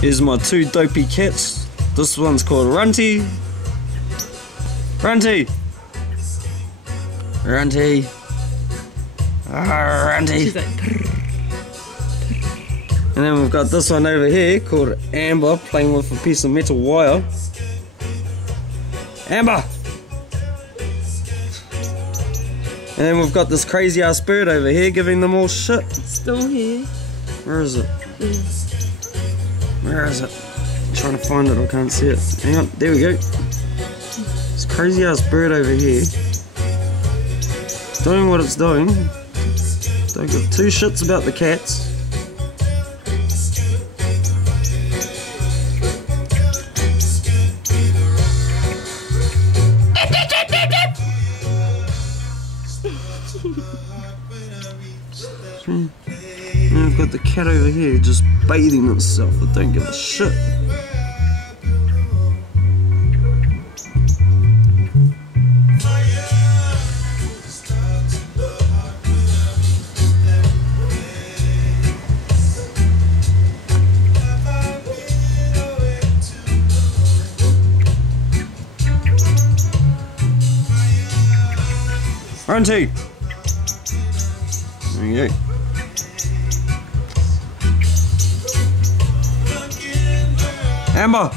Here's my two dopey cats. This one's called Runty. Runty! Runty! Runty! She's like, prr. And then we've got this one over here called Amber, playing with a piece of metal wire. Amber! And then we've got this crazy ass bird over here giving them all shit. Still here. Where is it? Where is it? I'm trying to find it, I can't see it. Hang on, there we go. This crazy ass bird over here. Doing what it's doing. Don't give two shits about the cats. And we've got the cat over here just bathing itself, but don't give a shit. Runty! There you go. Amber!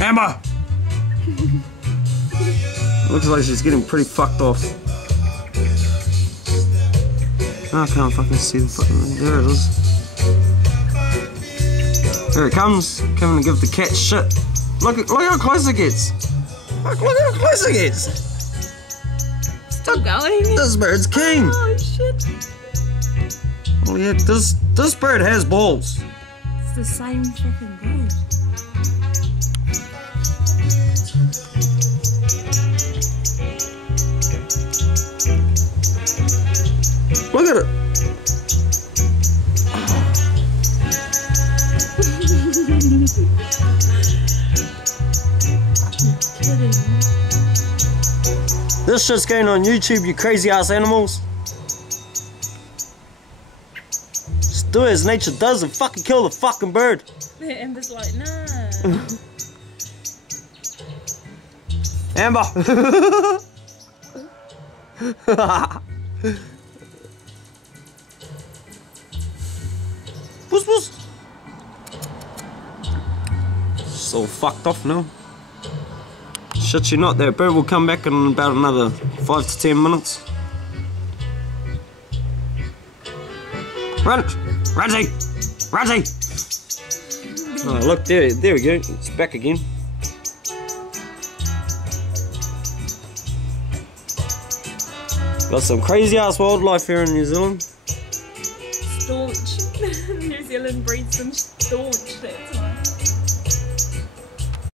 Amber! Looks like she's getting pretty fucked off. Oh, I can't fucking see the fucking thing. There it is. Here it comes. Coming to give the cat shit. Look how close it gets. Look how close it gets. Still going. This bird's king. Oh shit. Oh yeah, this bird has balls. It's the same fucking bird. Look at it. This shit's going on YouTube, you crazy ass animals. Just do it as nature does and fucking kill the fucking bird. The Amber's like, nah. Amber! Puss puss! It's all fucked off now. Shit you not, that bird will come back in about another 5 to 10 minutes. Run! Runty! Runty! Oh look, there we go, it's back again. Got some crazy ass wildlife here in New Zealand. Staunch. New Zealand breeds them staunch, that's why.